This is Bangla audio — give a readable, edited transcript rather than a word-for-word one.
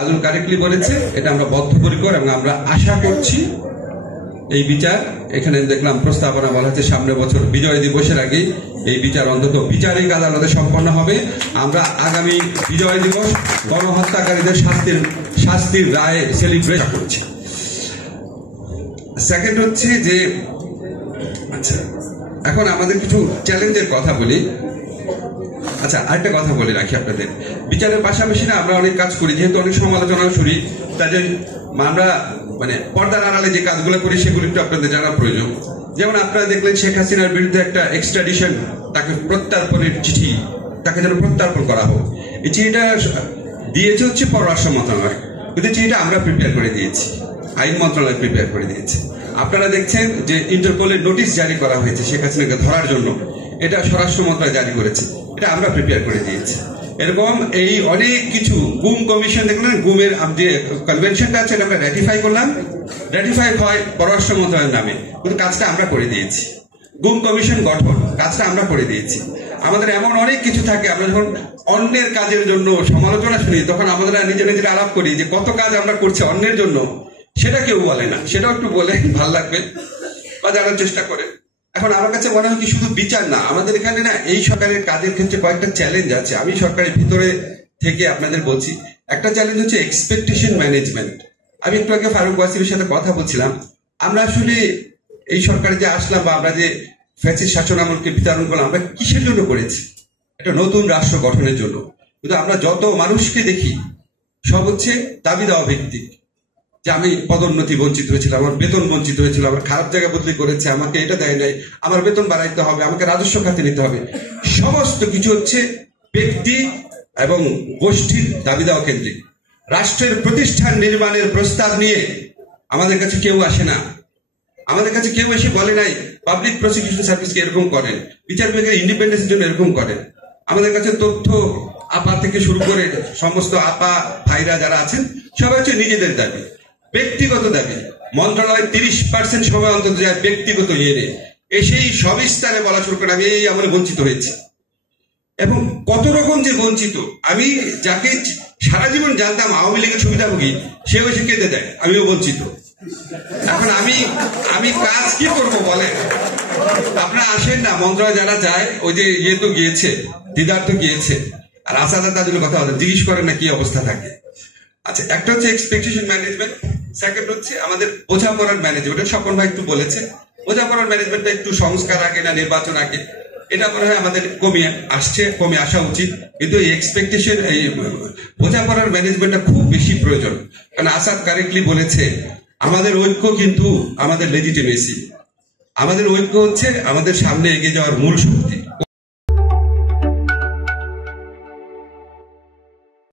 আজল কারেক্টলি বলেছে, এটা আমরা বদ্ধপরিকর এবং আমরা আশা করছি এই বিচার, এখানে দেখলাম প্রস্তাবনা বলা হচ্ছে সামনের বছর বিজয় দিবসের আগে এই বিচার অন্তত বিচারিক আদালতে সম্পন্ন হবে। আমরা আগামী বিজয় দিবস গণহত্যাকারীদের শাস্তির রায় সেলিব্রেট করছি। সেকেন্ড হচ্ছে যে আচ্ছা, এখন আমাদের কিছু চ্যালেঞ্জের কথা বলি। আচ্ছা, আরেকটা কথা বলে রাখি আপনাদের, বিচারের পাশাপাশি না আমরা অনেক কাজ করি, যেহেতু অনেক সমালোচনাও শুনি, তাদের আমরা মানে পর্দার আড়ালে যে কাজগুলো করি সেগুলো একটু আপনাদের জানা প্রয়োজন। যেমন আপনারা দেখলেন শেখ হাসিনার বিরুদ্ধে একটা এক্সট্রাডিশন, তাকে প্রত্যর্পণের চিঠি, তাকে যেন প্রত্যর্পণ করা হোক, এই চিঠিটা দিয়েছে হচ্ছে পররাষ্ট্র মন্ত্রণালয়, কিন্তু চিঠিটা আমরা প্রিপেয়ার করে দিয়েছি, আইন মন্ত্রণালয় প্রিপেয়ার করে দিয়েছে। আপনারা দেখছেন যে ইন্টারপোলের নোটিশ জারি করা হয়েছে শেখ হাসিনাকে ধরার জন্য, এটা স্বরাষ্ট্র মন্ত্রণালয় জারি করেছে, এটা আমরা প্রিপেয়ার করে দিয়েছি। এরকম এই অনেক কিছু, গুম কমিশন দেখলেন, গুমের যে কনভেনশনটা আছে এটা আমরা র্যাটিফাই করলাম, র্যাটিফাই হয় পররাষ্ট্র মন্ত্রণালয়ের নামে, কিন্তু কাজটা আমরা করে দিয়েছি। গুম কমিশন গঠন, কাজটা আমরা করে দিয়েছি। আমাদের এমন অনেক কিছু থাকে, আমরা যখন অন্যের কাজের জন্য সমালোচনা শুনি তখন আমরা নিজেরা আলাপ করি যে কত কাজ আমরা করছি অন্যের জন্য, সেটা কেউ বলে না, সেটাও একটু বলে ভাল লাগবে বা জানার চেষ্টা করে। এখন আমার কাছে মনে হয় কি শুধু বিচার না, আমাদের এখানে না এই সরকারের কাজের ক্ষেত্রে কয়েকটা চ্যালেঞ্জ আছে। আমি সরকারের ভিতরে থেকে আপনাদের বলছি, একটা চ্যালেঞ্জ হচ্ছে এক্সপেকটেশন ম্যানেজমেন্ট। আমি একটু আগে ফারুক ওয়াসিমের সাথে কথা বলছিলাম, আমরা আসলে এই সরকারে যে আসলাম বা আমরা যে ফ্যাসিস্ট শাসন আমলকে বিতরণ করলাম, আমরা কিসের জন্য করেছি? একটা নতুন রাষ্ট্র গঠনের জন্য। কিন্তু আমরা যত মানুষকে দেখি সব হচ্ছে দাবি দেওয়া ভিত্তিক, যে আমি পদোন্নতি বঞ্চিত হয়েছিলাম, আমার বেতন বঞ্চিত হয়েছিল, আমার খারাপ জায়গা বদলি করেছে, আমাকে এটা দেয় নাই, আমার বেতন বাড়াইতে হবে, আমাকে রাজস্ব খাতে নিতে হবে, সমস্ত কিছু হচ্ছে ব্যক্তি এবং গোষ্ঠীর দাবি দেওয়া কেন্দ্রিক। রাষ্ট্রের প্রতিষ্ঠান নির্মাণের প্রস্তাব নিয়ে আমাদের কাছে কেউ আসে না, আমাদের কাছে কেউ এসে বলে নাই পাবলিক প্রসিকিউশন সার্ভিসকে এরকম করেন, বিচার বিভাগের ইন্ডিপেন্ডেন্সের জন্য এরকম করেন। আমাদের কাছে তথ্য আপা থেকে শুরু করে সমস্ত আপা ভাইরা যারা আছেন সবাই হচ্ছে নিজেদের দাবি, ব্যক্তিগত দাবি। মন্ত্রণালয় 30% সময় অন্তত যায় ব্যক্তিগত ইয়ে নিয়ে, এসেই সবিস্তারে বলা শুরু করে আমি এই আমলে বঞ্চিত হয়েছি, এবং কত রকম যে বঞ্চিত। আমি যাকে সারা জীবন জানতাম আওয়ামী লীগের সুবিধাভোগী, সেও এসে কেঁদে দেয় আমিও বঞ্চিত। এখন আমি কাজ কি করবো বলেন? আপনারা আসেন না, মন্ত্রণালয় যারা যায়, ওই যে ইয়ে তো গিয়েছে, দিদার তো গিয়েছে, আর আসাদার তাদের কথা জিজ্ঞেস করেন না কি অবস্থা থাকে। আচ্ছা, একটা হচ্ছে এক্সপেকটেশন ম্যানেজমেন্ট, সেকেন্ড হচ্ছে আমাদের বোঝাপড়ার ম্যানেজমেন্ট। স্বপন ভাই একটু বলেছে বোঝাপড়ার ম্যানেজমেন্টটা একটু সংস্কার আগে না নির্বাচন আগে, এটা মনে হয় আমাদের কমে আসা উচিত। কিন্তু এই এক্সপেকটেশন, এই বোঝাপড়ার ম্যানেজমেন্টটা খুব বেশি প্রয়োজন। কারণ আসাদ কারেক্টলি বলেছে, আমাদের ঐক্য কিন্তু আমাদের লেজিটিমেসি, আমাদের ঐক্য হচ্ছে আমাদের সামনে এগিয়ে যাওয়ার মূল শক্তি।